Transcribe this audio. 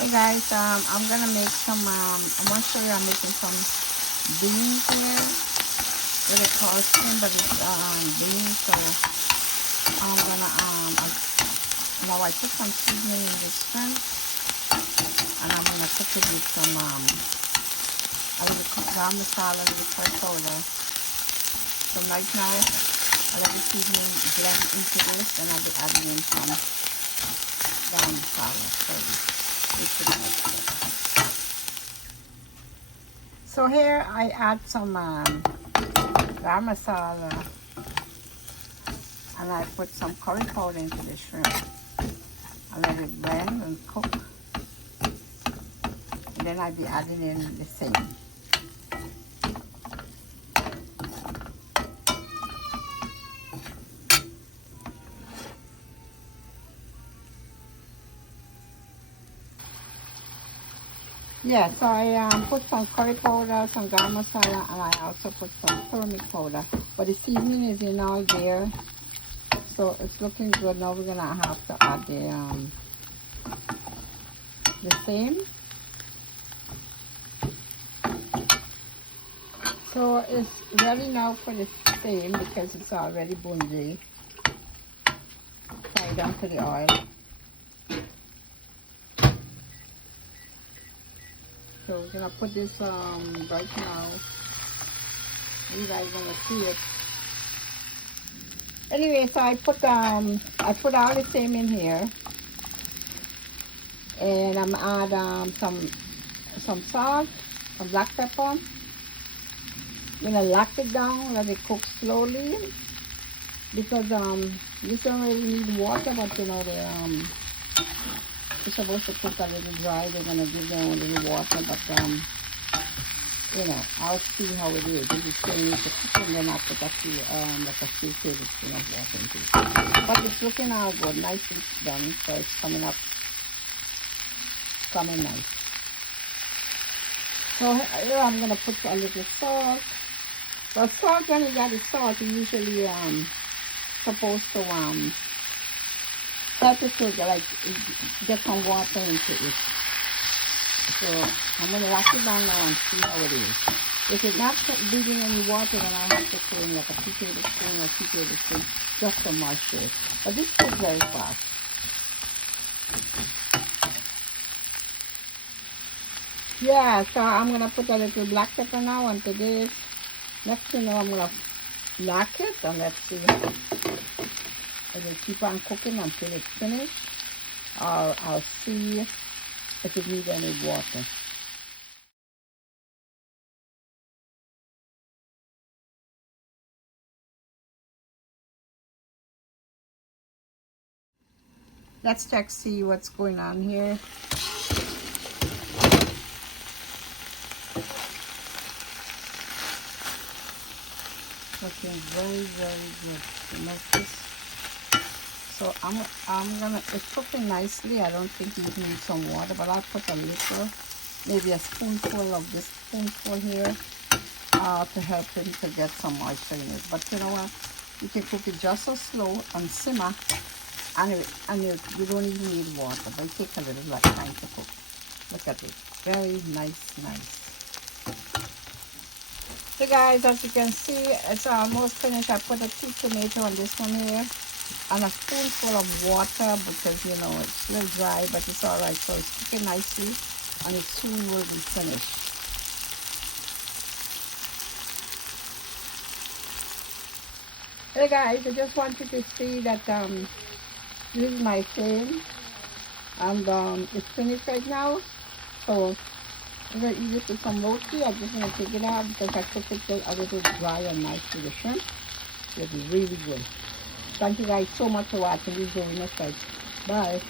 Hey guys, I'm gonna make some, I want to show you I'm making some beans here. What they call skin, but it's beans. So I'm gonna, now I put some seasoning in this one, and I'm gonna cook it with some, a little Garam Massala, a little curry powder. So right now, I let the seasoning blend into this, and I'll be adding in some Garam Massala. So here I add some Garam Masala, and I put some curry powder into the shrimp. I let it blend and cook, and then I'll be adding in the same. Yeah, so I put some curry powder, some garam masala, and I also put some turmeric powder. But the seasoning is in all there, so it's looking good. Now we're gonna have to add the same. So it's ready now for the same because it's already bougie. Fry down to the oil. So we're gonna put this right now. You guys gonna see it. Anyway, so I put all the same in here, and I'm add some salt, some black pepper. I'm gonna lock it down, let it cook slowly, because this don't really need water, but you know it's supposed to cook a little dry. They're gonna give them a little water, but you know, I'll see how it is. If it's still need to cook, and then I'll put a few like a few tablespoons of water into it. But it's looking all good, nicely done. So it's coming nice. So here I'm gonna put a little salt. But salt, when you got the salt, you usually supposed to help it to like get some water into it. So I'm gonna lock it down now and see how it is. If it's not bleeding any water, then I have to put in like a 2 tablespoons or 2 tablespoons just to moisture it. But this cooks very fast. Yeah, so I'm gonna put a little black pepper now onto this. Next thing you know, I'm gonna lock it, and let's see. I will keep on cooking until it's finished. I'll see if it needs any water. Let's check, see what's going on here. Looking very, very good. You know this. So I'm gonna. It's cooking nicely. I don't think it needs some water, but I'll put a little, maybe a spoonful of this spoonful here, to help him to get some moisture in it. But you know what? You can cook it just so slow and simmer, and you don't even need water. But it takes a little like time to cook. Look at it. Very nice. So guys, as you can see, it's almost finished. I put a 2 tomato on this one here, and a spoonful of water because you know it's a little dry, but it's all right. So it's cooking nicely, and it soon will be finished. Hey guys, I just want you to see that this is my flame, and it's finished right now. So I'm going to eat it with some roti. I'm just going to take it out because I cooked it a little dry and nice with the shrimp. It's really good. Thank you guys so much for watching. This is next time. Bye.